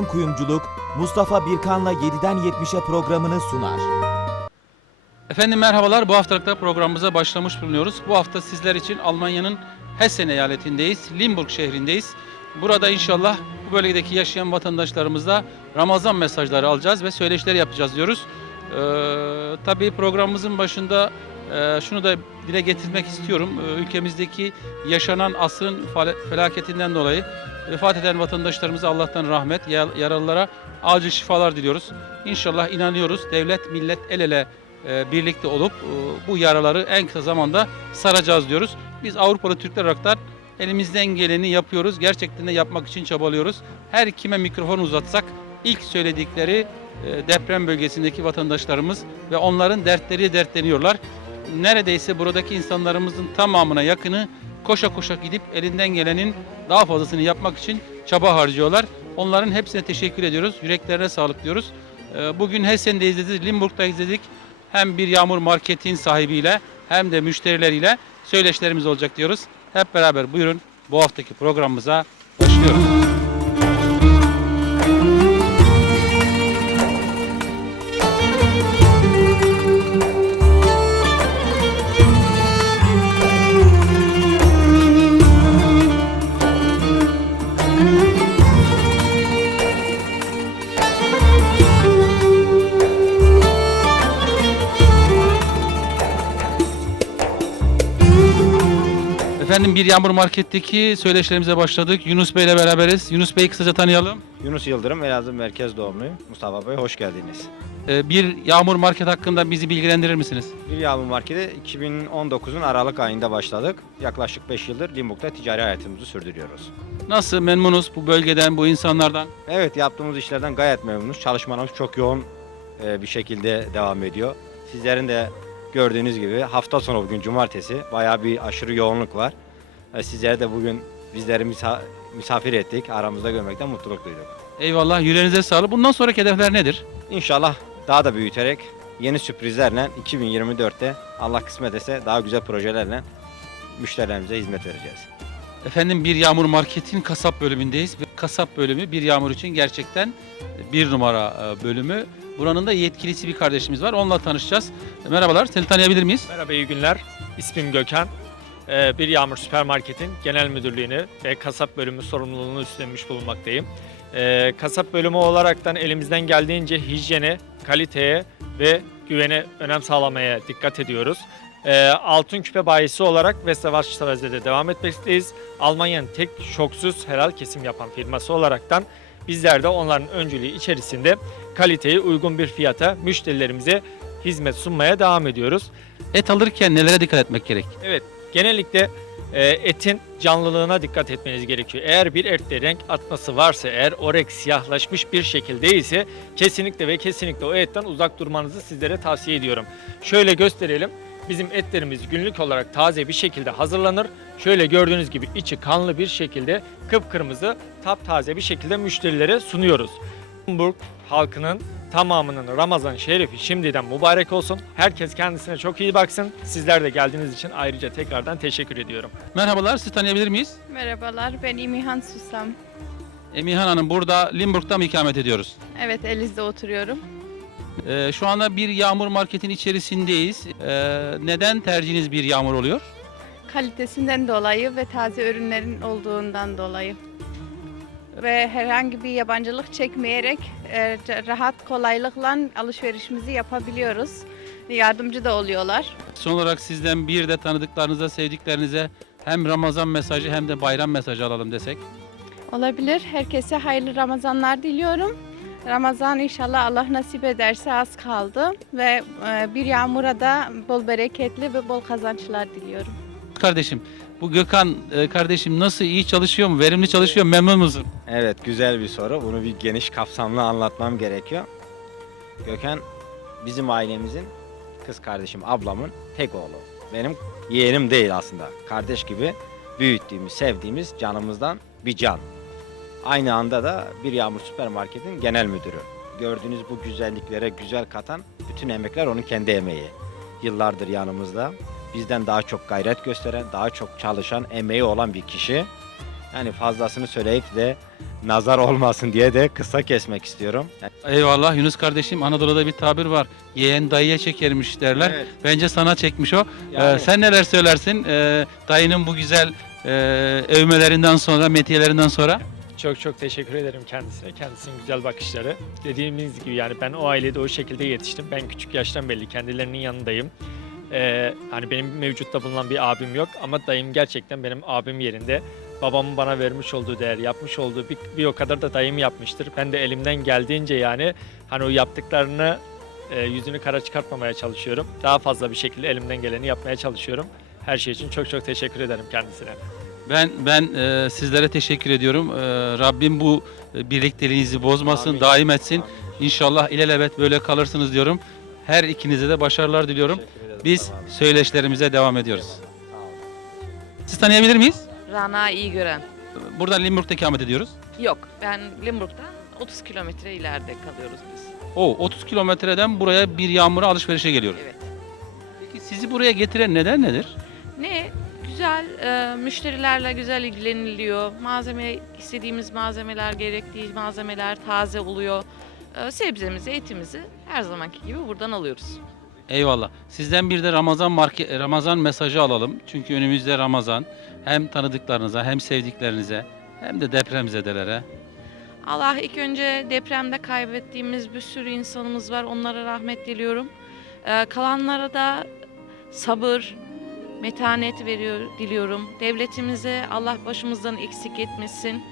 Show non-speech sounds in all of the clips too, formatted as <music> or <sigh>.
Özlem Kuyumculuk, Mustafa Birkan'la 7'den 70'e programını sunar. Efendim merhabalar. Bu haftalıkta programımıza başlamış bulunuyoruz. Bu hafta sizler için Almanya'nın Hessen eyaletindeyiz. Limburg şehrindeyiz. Burada inşallah bu bölgedeki yaşayan vatandaşlarımızla Ramazan mesajları alacağız ve söyleşiler yapacağız diyoruz. Ee, tabii programımızın başında e, şunu da dile getirmek istiyorum. Ee, ülkemizdeki yaşanan asrın felaketinden dolayı vefat eden vatandaşlarımıza Allah'tan rahmet, ya- yaralılara acil şifalar diliyoruz. İnşallah inanıyoruz devlet, millet el ele e, birlikte olup e, bu yaraları en kısa zamanda saracağız diyoruz. Biz Avrupalı Türkler olarak elimizden geleni yapıyoruz. Gerçekten de yapmak için çabalıyoruz. Her kime mikrofon uzatsak ilk söyledikleri e, deprem bölgesindeki vatandaşlarımız ve onların dertleri dertleniyorlar. Neredeyse buradaki insanlarımızın tamamına yakını koşa koşa gidip elinden gelenin daha fazlasını yapmak için çaba harcıyorlar. Onların hepsine teşekkür ediyoruz. Yüreklerine sağlık diyoruz. E, Bugün Hessen'de izledik, Limburg'da izledik hem bir yağmur marketin sahibiyle hem de müşterileriyle söyleşilerimiz olacak diyoruz. Hep beraber buyurun bu haftaki programımıza başlıyoruz. Efendim bir yağmur marketteki söyleşilerimize başladık. Yunus Bey ile beraberiz. Yunus Bey'i kısaca tanıyalım. Yunus Yıldırım, Elazığ Merkez doğumluyum. Mustafa Bey hoş geldiniz. Ee, Bir yağmur market hakkında bizi bilgilendirir misiniz? Bir yağmur marketi 2019'un Aralık ayında başladık. Yaklaşık 5 yıldır Limbuk'ta ticari hayatımızı sürdürüyoruz. Nasıl memnunuz bu bölgeden, bu insanlardan? Evet yaptığımız işlerden gayet memnunuz. Çalışmalarımız çok yoğun e, bir şekilde devam ediyor. Sizlerin de gördüğünüz gibi hafta sonu bugün cumartesi bayağı bir aşırı yoğunluk var. E, Sizlere de bugün bizleri misa- misafir ettik. Aramızda görmekten mutluluk duyduk. Eyvallah, yüreğinize sağlık. Bundan sonraki hedefler nedir? İnşallah daha da büyüterek yeni sürprizlerle 2024'te Allah kısmet etse daha güzel projelerle müşterilerimize hizmet vereceğiz. Efendim bir yağmur marketin kasap bölümündeyiz. Kasap bölümü bir yağmur için gerçekten bir numara e, bölümü. Buranın da yetkilisi bir kardeşimiz var. Onunla tanışacağız. Merhabalar, seni tanıyabilir miyiz? Merhaba, iyi günler. İsmim Gökhan. Ee, Bir Yağmur Süpermarket'in genel müdürlüğünü ve kasap bölümü sorumluluğunu üstlenmiş bulunmaktayım. Ee, Kasap bölümü olaraktan elimizden geldiğince hijyene, kaliteye ve güvene önem sağlamaya dikkat ediyoruz. Ee, Altın Küpe bayisi olarak Westerwaldstraße'de devam etmekteyiz. Almanya'nın tek şoksuz helal kesim yapan firması olaraktan bizler de onların öncülüğü içerisinde kaliteyi uygun bir fiyata müşterilerimize hizmet sunmaya devam ediyoruz. Et alırken nelere dikkat etmek gerek? Evet, genellikle e, etin canlılığına dikkat etmeniz gerekiyor. Eğer bir ette renk atması varsa, eğer o renk siyahlaşmış bir şekilde ise kesinlikle ve kesinlikle o etten uzak durmanızı sizlere tavsiye ediyorum. Şöyle gösterelim. Bizim etlerimiz günlük olarak taze bir şekilde hazırlanır. Şöyle gördüğünüz gibi içi kanlı bir şekilde kıpkırmızı, taptaze bir şekilde müşterilere sunuyoruz. Hamburg halkının tamamının Ramazan şerifi şimdiden mübarek olsun. Herkes kendisine çok iyi baksın. Sizler de geldiğiniz için ayrıca tekrardan teşekkür ediyorum. Merhabalar, sizi tanıyabilir miyiz? Merhabalar, ben İmihan Susam. Emihan Hanım, burada Limburg'da mı ikamet ediyoruz? Evet, Eliz'de oturuyorum. Ee, şu anda bir yağmur marketin içerisindeyiz. Ee, neden tercihiniz bir yağmur oluyor? Kalitesinden dolayı ve taze ürünlerin olduğundan dolayı. Ve herhangi bir yabancılık çekmeyerek e, rahat kolaylıkla alışverişimizi yapabiliyoruz. Yardımcı da oluyorlar. Son olarak sizden bir de tanıdıklarınıza, sevdiklerinize hem Ramazan mesajı hem de bayram mesajı alalım desek. Olabilir. Herkese hayırlı Ramazanlar diliyorum. Ramazan inşallah Allah nasip ederse az kaldı ve e, bir yağmura da bol bereketli ve bol kazançlar diliyorum. Kardeşim, bu Gökhan e, kardeşim nasıl iyi çalışıyor mu? Verimli çalışıyor mu? Memnun musun? Evet güzel bir soru. Bunu bir geniş kapsamlı anlatmam gerekiyor. Gökhan bizim ailemizin kız kardeşim ablamın tek oğlu. Benim yeğenim değil aslında. Kardeş gibi büyüttüğümüz, sevdiğimiz canımızdan bir can. Aynı anda da bir Yağmur Süpermarket'in genel müdürü. Gördüğünüz bu güzelliklere güzel katan bütün emekler onun kendi emeği. Yıllardır yanımızda. Bizden daha çok gayret gösteren, daha çok çalışan, emeği olan bir kişi. Yani fazlasını söyleyip de nazar olmasın diye de kısa kesmek istiyorum. Eyvallah Yunus kardeşim Anadolu'da bir tabir var. Yeğen dayıya çekermiş derler. Evet. Bence sana çekmiş o. Yani- Ee, sen neler söylersin ee, dayının bu güzel ee, övmelerinden sonra, metiyelerinden sonra? Çok çok teşekkür ederim kendisine. Kendisinin güzel bakışları. Dediğimiz gibi yani ben o ailede o şekilde yetiştim. Ben küçük yaştan belli kendilerinin yanındayım. Ee, hani benim mevcutta bulunan bir abim yok ama dayım gerçekten benim abim yerinde. Babamın bana vermiş olduğu değer, yapmış olduğu bir, bir o kadar da dayım yapmıştır. Ben de elimden geldiğince yani hani o yaptıklarını e, yüzünü kara çıkartmamaya çalışıyorum. Daha fazla bir şekilde elimden geleni yapmaya çalışıyorum. Her şey için çok çok teşekkür ederim kendisine. Ben ben ee, sizlere teşekkür ediyorum. Ee, Rabbim bu e, birlikteliğinizi bozmasın, Amin. daim etsin. İnşallah ilelebet böyle kalırsınız diyorum. Her ikinize de başarılar diliyorum. Biz Tamam. söyleşilerimize devam ediyoruz. Siz tanıyabilir miyiz? Rana iyi gören. Buradan Limburg'da ikamet ediyoruz. Yok ben Limburg'dan 30 kilometre ileride kalıyoruz biz. O 30 kilometreden buraya bir yağmura alışverişe geliyoruz. Evet. Peki sizi buraya getiren neden nedir? Ne güzel e, müşterilerle güzel ilgileniliyor. Malzeme istediğimiz malzemeler gerektiği malzemeler taze oluyor. E, sebzemizi, etimizi her zamanki gibi buradan alıyoruz. Eyvallah. Sizden bir de Ramazan marke Ramazan mesajı alalım. Çünkü önümüzde Ramazan. Hem tanıdıklarınıza hem sevdiklerinize hem de depremzedelere. Allah ilk önce depremde kaybettiğimiz bir sürü insanımız var. Onlara rahmet diliyorum. E, kalanlara da sabır, metanet veriyor, diliyorum. Devletimize Allah başımızdan eksik etmesin.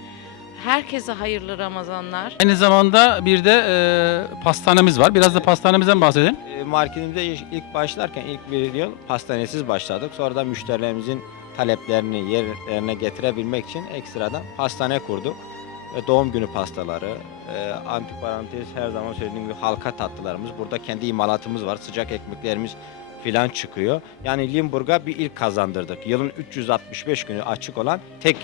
Herkese hayırlı Ramazanlar. Aynı zamanda bir de e, pastanemiz var. Biraz da pastanemizden bahsedelim. E, Marketimize ilk başlarken ilk bir yıl pastanesiz başladık. Sonra da müşterilerimizin taleplerini yerlerine getirebilmek için ekstradan pastane kurduk. Ve doğum günü pastaları, e, antiparantez her zaman söylediğim gibi halka tatlılarımız. Burada kendi imalatımız var. Sıcak ekmeklerimiz filan çıkıyor. Yani Limburg'a bir ilk kazandırdık. Yılın 365 günü açık olan tek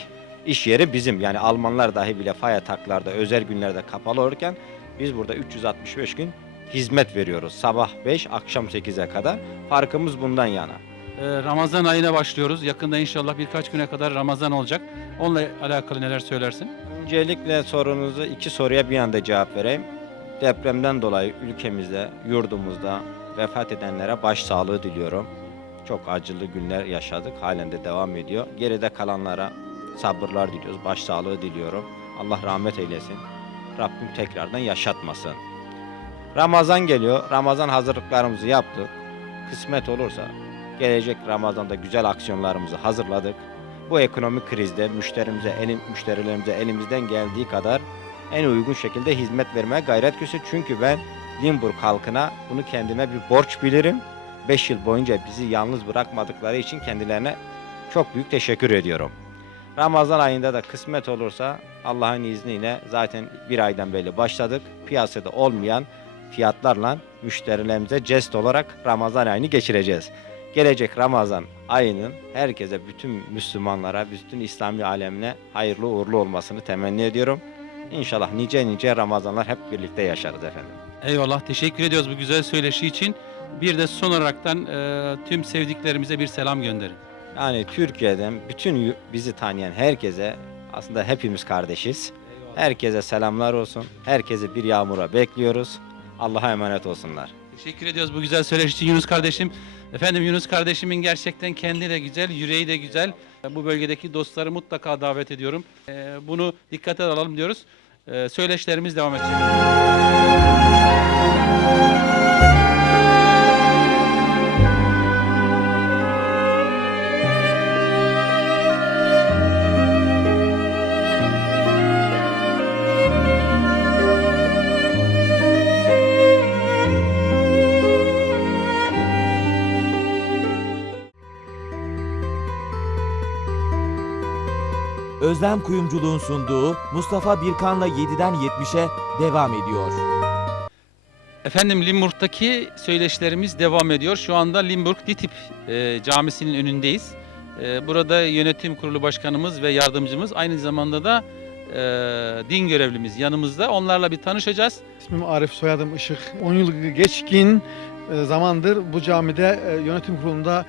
iş yeri bizim. Yani Almanlar dahi bile fay ataklarda, özel günlerde kapalı olurken biz burada 365 gün hizmet veriyoruz. Sabah 5, akşam 8'e kadar. Farkımız bundan yana. E, Ramazan ayına başlıyoruz. Yakında inşallah birkaç güne kadar Ramazan olacak. Onunla alakalı neler söylersin? Öncelikle sorunuzu iki soruya bir anda cevap vereyim. Depremden dolayı ülkemizde, yurdumuzda vefat edenlere başsağlığı diliyorum. Çok acılı günler yaşadık. Halen de devam ediyor. Geride kalanlara sabırlar diliyoruz. Başsağlığı diliyorum. Allah rahmet eylesin. Rabbim tekrardan yaşatmasın. Ramazan geliyor. Ramazan hazırlıklarımızı yaptık. Kısmet olursa gelecek Ramazan'da güzel aksiyonlarımızı hazırladık. Bu ekonomik krizde müşterimize, elim, müşterilerimize elimizden geldiği kadar en uygun şekilde hizmet vermeye gayret gösteriyoruz. Çünkü ben Limburg halkına bunu kendime bir borç bilirim. 5 yıl boyunca bizi yalnız bırakmadıkları için kendilerine çok büyük teşekkür ediyorum. Ramazan ayında da kısmet olursa Allah'ın izniyle zaten bir aydan beri başladık. Piyasada olmayan fiyatlarla müşterilerimize jest olarak Ramazan ayını geçireceğiz. Gelecek Ramazan ayının herkese, bütün Müslümanlara, bütün İslami alemine hayırlı uğurlu olmasını temenni ediyorum. İnşallah nice nice Ramazanlar hep birlikte yaşarız efendim. Eyvallah. Teşekkür ediyoruz bu güzel söyleşi için. Bir de son olaraktan e, tüm sevdiklerimize bir selam gönderin. Yani Türkiye'den bütün bizi tanıyan herkese aslında hepimiz kardeşiz. Herkese selamlar olsun. Herkesi bir yağmura bekliyoruz. Allah'a emanet olsunlar. Teşekkür ediyoruz bu güzel söyleşi için Yunus kardeşim. Efendim Yunus kardeşimin gerçekten kendi de güzel, yüreği de güzel. Bu bölgedeki dostları mutlaka davet ediyorum. Ee, Bunu dikkate alalım diyoruz. Ee, Söyleşilerimiz devam edecek. Özlem Kuyumculuğun sunduğu Mustafa Birkan'la 7'den 70'e devam ediyor. Efendim Limburg'daki söyleşilerimiz devam ediyor. Şu anda Limburg Ditip e, Camisi'nin önündeyiz. E, burada yönetim kurulu başkanımız ve yardımcımız aynı zamanda da e, din görevlimiz yanımızda. Onlarla bir tanışacağız. İsmim Arif, soyadım Işık. 10 yıl geçkin e, zamandır bu camide e, yönetim kurulunda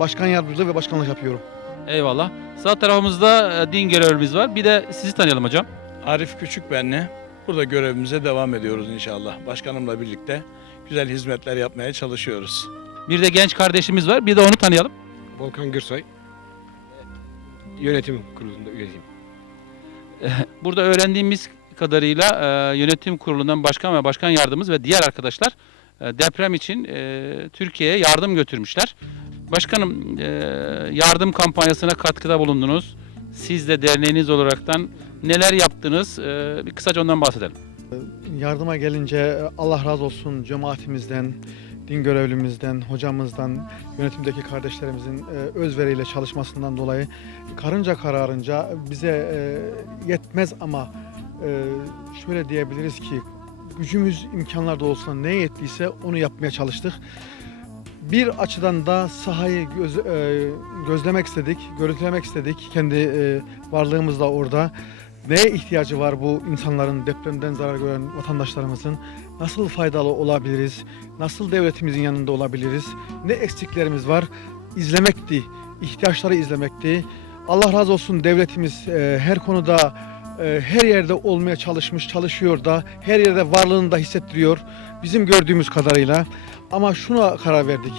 başkan yardımcılığı ve başkanlık yapıyorum. Eyvallah. Sağ tarafımızda e, din görevlimiz var. Bir de sizi tanıyalım hocam. Arif Küçük benle. Burada görevimize devam ediyoruz inşallah. Başkanımla birlikte güzel hizmetler yapmaya çalışıyoruz. Bir de genç kardeşimiz var. Bir de onu tanıyalım. Volkan Gürsoy. Yönetim kurulunda üyeyim. <laughs> Burada öğrendiğimiz kadarıyla e, yönetim kurulundan başkan ve başkan yardımcımız ve diğer arkadaşlar e, deprem için e, Türkiye'ye yardım götürmüşler. Başkanım e, yardım kampanyasına katkıda bulundunuz. Siz de derneğiniz olaraktan neler yaptınız? E, bir kısaca ondan bahsedelim. Yardıma gelince Allah razı olsun cemaatimizden, din görevlimizden, hocamızdan, yönetimdeki kardeşlerimizin e, özveriyle çalışmasından dolayı karınca kararınca bize e, yetmez ama e, şöyle diyebiliriz ki gücümüz imkanlarda olsa ne yettiyse onu yapmaya çalıştık. Bir açıdan da sahayı göz- e, gözlemek istedik, görüntülemek istedik kendi e, varlığımızla orada. Neye ihtiyacı var bu insanların depremden zarar gören vatandaşlarımızın? Nasıl faydalı olabiliriz? Nasıl devletimizin yanında olabiliriz? Ne eksiklerimiz var? İzlemekti, ihtiyaçları izlemekti. Allah razı olsun devletimiz e, her konuda e, her yerde olmaya çalışmış, çalışıyor da her yerde varlığını da hissettiriyor bizim gördüğümüz kadarıyla. Ama şuna karar verdik.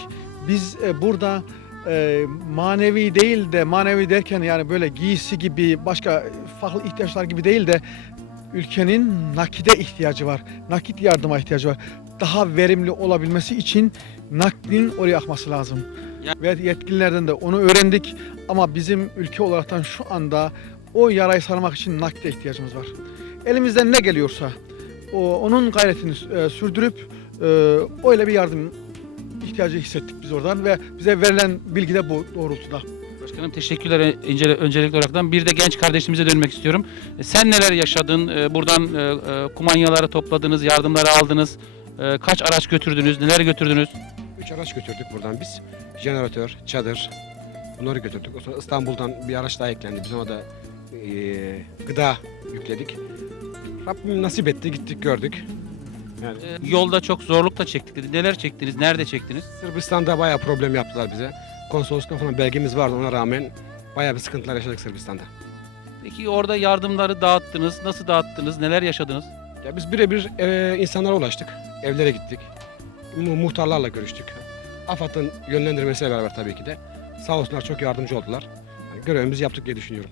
Biz e, burada e, manevi değil de manevi derken yani böyle giysi gibi başka farklı ihtiyaçlar gibi değil de ülkenin nakide ihtiyacı var. Nakit yardıma ihtiyacı var. Daha verimli olabilmesi için naklin oraya akması lazım. Ve yetkililerden de onu öğrendik ama bizim ülke olaraktan şu anda o yarayı sarmak için nakde ihtiyacımız var. Elimizden ne geliyorsa o, onun gayretini e, sürdürüp öyle bir yardım ihtiyacı hissettik biz oradan ve bize verilen bilgi de bu doğrultuda. Başkanım teşekkürler incele- öncelikli olaraktan. Bir de genç kardeşimize dönmek istiyorum. E, Sen neler yaşadın? E, Buradan e, e, kumanyaları topladınız, yardımları aldınız. E, Kaç araç götürdünüz, neler götürdünüz? Üç araç götürdük buradan biz. Jeneratör, çadır bunları götürdük. O sonra İstanbul'dan bir araç daha eklendi. Biz ona da eee, gıda yükledik. Rabbim nasip etti gittik gördük. Yani E, Yolda çok zorluk da çektik dedi. Neler çektiniz, nerede çektiniz? Sırbistan'da bayağı problem yaptılar bize. Konsoloslukta falan belgemiz vardı ona rağmen bayağı bir sıkıntılar yaşadık Sırbistan'da. Peki orada yardımları dağıttınız, nasıl dağıttınız, neler yaşadınız? Ya biz birebir eee, insanlara ulaştık. Evlere gittik. Mu- Muhtarlarla görüştük. AFAD'ın yönlendirmesiyle beraber tabii ki de. Sağ olsunlar çok yardımcı oldular. Yani görevimizi yaptık diye düşünüyorum.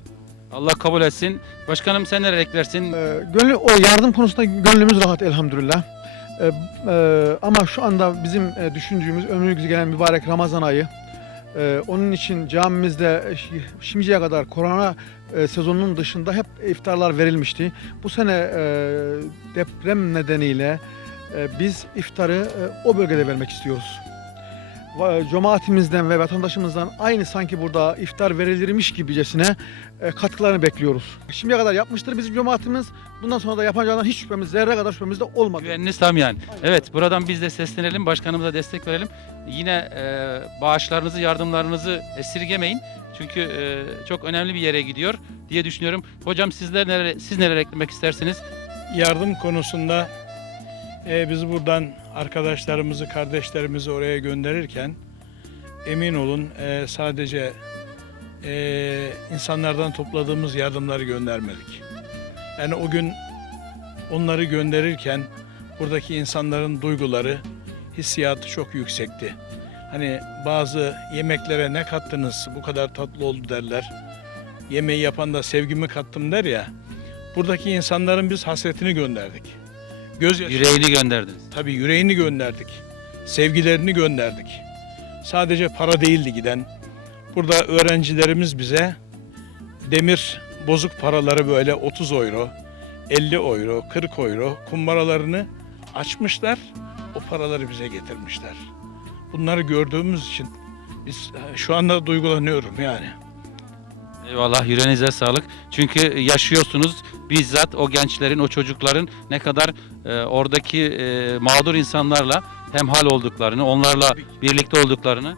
Allah kabul etsin. Başkanım sen neler eklersin? Ee, gönlü, o yardım konusunda gönlümüz rahat elhamdülillah. Ee, e, ama şu anda bizim e, düşündüğümüz ömrümüz gelen mübarek Ramazan ayı. Ee, onun için camimizde şi- şimdiye kadar korona e, sezonunun dışında hep iftarlar verilmişti. Bu sene e, deprem nedeniyle e, biz iftarı e, o bölgede vermek istiyoruz. Cemaatimizden ve vatandaşımızdan aynı sanki burada iftar verilirmiş gibicesine e, katkılarını bekliyoruz. Şimdiye kadar yapmıştır bizim cemaatimiz. Bundan sonra da yapacağından hiç şüphemiz, zerre kadar şüphemiz de olmadı. Güveniniz tam yani. Evet buradan biz de seslenelim, başkanımıza destek verelim. Yine e, bağışlarınızı, yardımlarınızı esirgemeyin. Çünkü e, çok önemli bir yere gidiyor diye düşünüyorum. Hocam sizler neler, siz neler eklemek istersiniz? Yardım konusunda e, biz buradan arkadaşlarımızı, kardeşlerimizi oraya gönderirken emin olun e, sadece e, insanlardan topladığımız yardımları göndermedik. Yani o gün onları gönderirken buradaki insanların duyguları, hissiyatı çok yüksekti. Hani bazı yemeklere ne kattınız bu kadar tatlı oldu derler. Yemeği yapan da sevgimi kattım der ya. Buradaki insanların biz hasretini gönderdik. Göz Yüreğini gönderdiniz. Tabii yüreğini gönderdik. Sevgilerini gönderdik. Sadece para değildi giden. Burada öğrencilerimiz bize demir bozuk paraları böyle 30 euro, 50 euro, 40 euro kumbaralarını açmışlar. O paraları bize getirmişler. Bunları gördüğümüz için biz e, şu anda duygulanıyorum yani. Eyvallah yüreğinize sağlık. Çünkü yaşıyorsunuz bizzat o gençlerin, o çocukların ne kadar e, oradaki e, mağdur insanlarla hemhal olduklarını, onlarla birlikte olduklarını.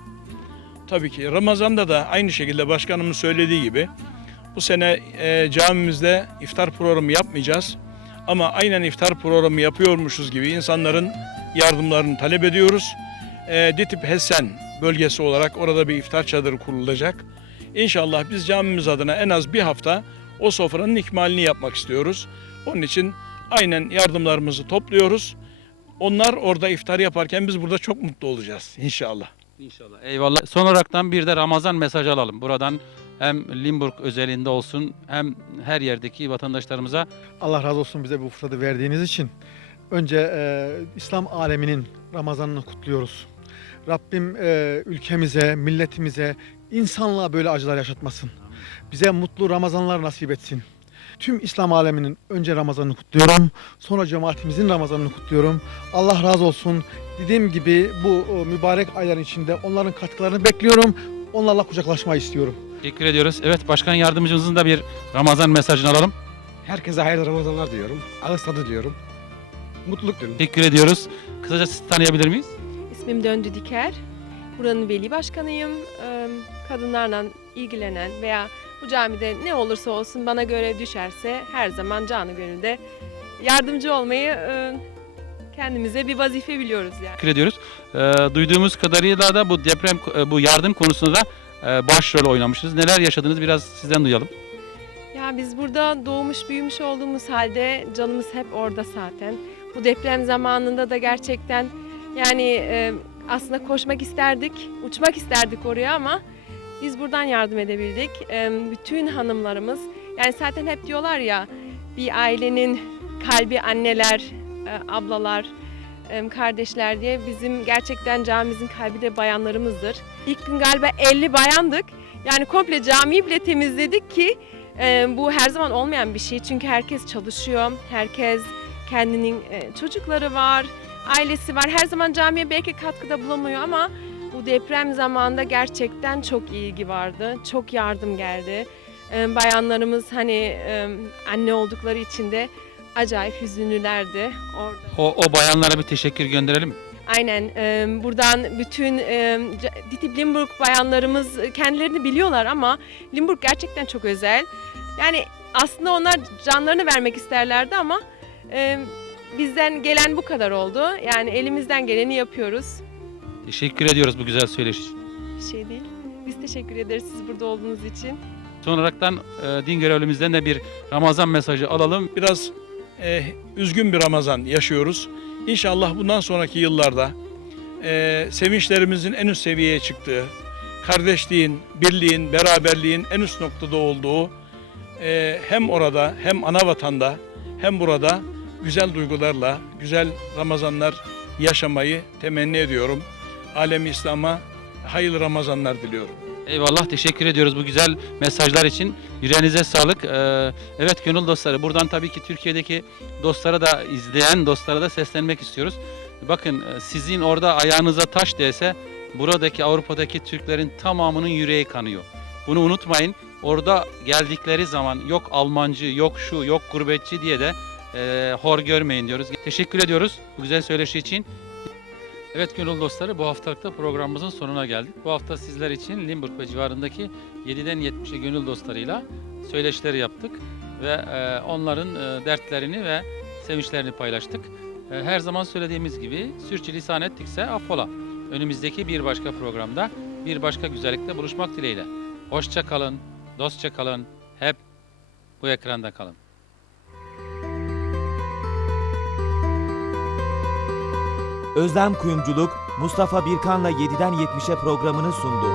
Tabii ki Ramazan'da da aynı şekilde başkanımın söylediği gibi bu sene e, camimizde iftar programı yapmayacağız. Ama aynen iftar programı yapıyormuşuz gibi insanların yardımlarını talep ediyoruz. E, Ditip Hessen bölgesi olarak orada bir iftar çadırı kurulacak. İnşallah biz camimiz adına en az bir hafta o sofranın ikmalini yapmak istiyoruz. Onun için aynen yardımlarımızı topluyoruz. Onlar orada iftar yaparken biz burada çok mutlu olacağız inşallah. İnşallah. Eyvallah. Son olaraktan bir de Ramazan mesajı alalım. Buradan hem Limburg özelinde olsun hem her yerdeki vatandaşlarımıza Allah razı olsun bize bu fırsatı verdiğiniz için. Önce e, İslam aleminin Ramazan'ını kutluyoruz. Rabbim e, ülkemize, milletimize, insanlığa böyle acılar yaşatmasın. Bize mutlu Ramazanlar nasip etsin. Tüm İslam aleminin önce Ramazan'ını kutluyorum. Sonra cemaatimizin Ramazan'ını kutluyorum. Allah razı olsun. Dediğim gibi bu e, mübarek ayların içinde onların katkılarını bekliyorum. Onlarla kucaklaşmayı istiyorum. teşekkür ediyoruz. Evet başkan yardımcımızın da bir Ramazan mesajını alalım. Herkese hayırlı Ramazanlar diyorum. Ağız tadı diyorum. Mutluluk diyorum. Teşekkür ediyoruz. Kısaca sizi tanıyabilir miyiz? İsmim Döndü Diker. Buranın veli başkanıyım. Kadınlarla ilgilenen veya bu camide ne olursa olsun bana görev düşerse her zaman canı gönülde yardımcı olmayı kendimize bir vazife biliyoruz yani. Teşekkür ediyoruz. Duyduğumuz kadarıyla da bu deprem bu yardım konusunda da e, başrol oynamışsınız. Neler yaşadınız biraz sizden duyalım. Ya biz burada doğmuş büyümüş olduğumuz halde canımız hep orada zaten. Bu deprem zamanında da gerçekten yani e, aslında koşmak isterdik, uçmak isterdik oraya ama biz buradan yardım edebildik. Bütün hanımlarımız yani zaten hep diyorlar ya bir ailenin kalbi anneler, e, ablalar, kardeşler diye bizim gerçekten camimizin kalbi de bayanlarımızdır. İlk gün galiba 50 bayandık. Yani komple camiyi bile temizledik ki bu her zaman olmayan bir şey çünkü herkes çalışıyor, herkes kendinin e, çocukları var, ailesi var. Her zaman camiye belki katkıda bulamıyor ama bu deprem zamanında gerçekten çok ilgi vardı, çok yardım geldi. Ee, bayanlarımız hani e, anne oldukları için de acayip hüzünlülerdi orada. O, o bayanlara bir teşekkür gönderelim. Aynen. e, buradan bütün e, Ditip Limburg bayanlarımız kendilerini biliyorlar ama Limburg gerçekten çok özel. Yani aslında onlar canlarını vermek isterlerdi ama e, bizden gelen bu kadar oldu. Yani elimizden geleni yapıyoruz. Teşekkür ediyoruz bu güzel söyleşi için. Bir şey değil. Biz teşekkür ederiz siz burada olduğunuz için. Son olaraktan e, din görevlimizden de bir Ramazan mesajı alalım. Biraz e, üzgün bir Ramazan yaşıyoruz. İnşallah bundan sonraki yıllarda e, sevinçlerimizin en üst seviyeye çıktığı, kardeşliğin, birliğin, beraberliğin en üst noktada olduğu e, hem orada hem ana vatanda hem burada güzel duygularla güzel Ramazanlar yaşamayı temenni ediyorum. Alemi İslam'a hayırlı Ramazanlar diliyorum. Eyvallah teşekkür ediyoruz bu güzel mesajlar için. Yüreğinize sağlık. Ee, evet gönül dostları buradan tabii ki Türkiye'deki dostlara da izleyen dostlara da seslenmek istiyoruz. Bakın e, sizin orada ayağınıza taş değse buradaki Avrupa'daki Türklerin tamamının yüreği kanıyor. Bunu unutmayın. Orada geldikleri zaman yok Almancı, yok şu, yok gurbetçi diye de e, hor görmeyin diyoruz. Teşekkür ediyoruz bu güzel söyleşi için. Evet gönül dostları bu haftalıkta programımızın sonuna geldik. Bu hafta sizler için Limburg ve civarındaki 7'den 70'e gönül dostlarıyla söyleşileri yaptık ve e, onların e, dertlerini ve sevinçlerini paylaştık. E, her zaman söylediğimiz gibi sürçülisan ettikse affola. Önümüzdeki bir başka programda bir başka güzellikle buluşmak dileğiyle. Hoşça kalın, dostça kalın, hep bu ekranda kalın. Özlem Kuyumculuk Mustafa Birkan'la 7'den 70'e programını sundu.